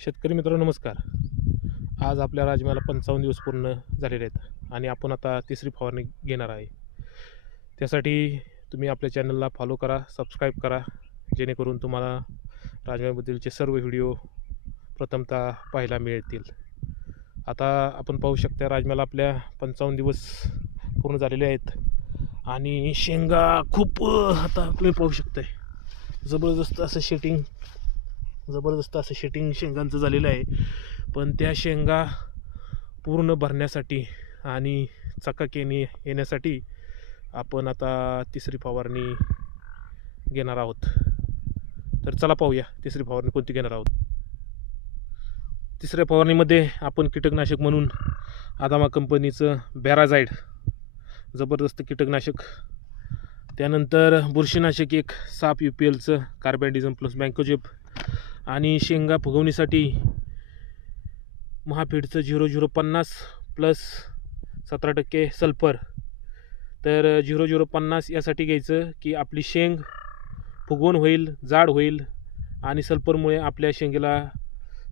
शेतकरी मित्रांनो नमस्कार. आज आपल्या राजम्याला 55 दिवस पूर्ण झालेले आहेत आणि आपण आता तिसरी फवारणी घेणार आहे. त्यासाठी तुम्ही आपल्या चॅनलला फॉलो करा, सबस्क्राईब करा, जेणेकरून तुम्हाला राजम्याबद्दलचे सर्व व्हिडिओ प्रथमतः पाहायला मिळतील. आता आपण पाहू शकता राजम्याला आपल्या 55 दिवस पूर्ण झालेले आहेत आणि शेंगा खूप आता तुम्ही पाहू शकताय जबरदस्त असं शेटिंग शेंगांचं झालेलं आहे. पण त्या शेंगा पूर्ण भरण्यासाठी आणि चकाकीने येण्यासाठी आपण आता तिसरी फवारणी घेणार आहोत. तर चला पाहूया तिसरी फवारणी कोणती घेणार आहोत. तिसऱ्या फवारणीमध्ये आपण कीटकनाशक म्हणून आदामा कंपनीचं बॅराझाईड जबरदस्त कीटकनाशक, त्यानंतर बुरशीनाशक एक साप UPLचं कार्बॅन्डिझम प्लस बँकोजेब आणि शेंगा फुगवणीसाठी महाफीडचं 0050 प्लस 17% सल्फर. तर 0050 यासाठी घ्यायचं की आपली शेंग फुगवण होईल, जाड होईल आणि सल्फरमुळे आपल्या शेंगेला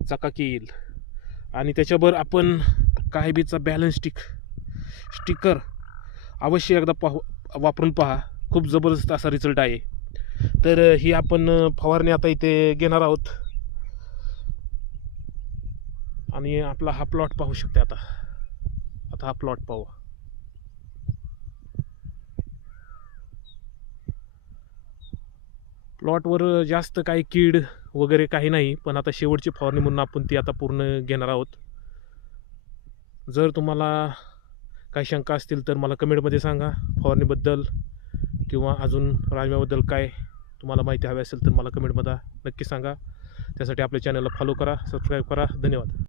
चकाकी येईल. आणि त्याच्यावर आपण काही बीचा बॅलन्स स्टिकर अवश्य एकदा वापरून पहा, खूप जबरदस्त असा रिझल्ट आहे. तर ही आपण फवारणी आता इथे घेणार आहोत आणि आपला हा प्लॉट पाहू शकते. आता हा प्लॉट पाहू. प्लॉटवर जास्त काही कीड वगैरे काही नाही, पण आता शेवटची फवारणी म्हणून आपण ती आता पूर्ण घेणार आहोत. जर तुम्हाला काही शंका असतील तर मला कमेंटमध्ये सांगा फवारणीबद्दल, किंवा अजून राजम्याबद्दल काय तुम्हाला माहिती हवी असेल तर मला कमेंटमध्ये नक्की सांगा. त्यासाठी आपल्या चॅनलला फॉलो करा, सबस्क्राईब करा. धन्यवाद.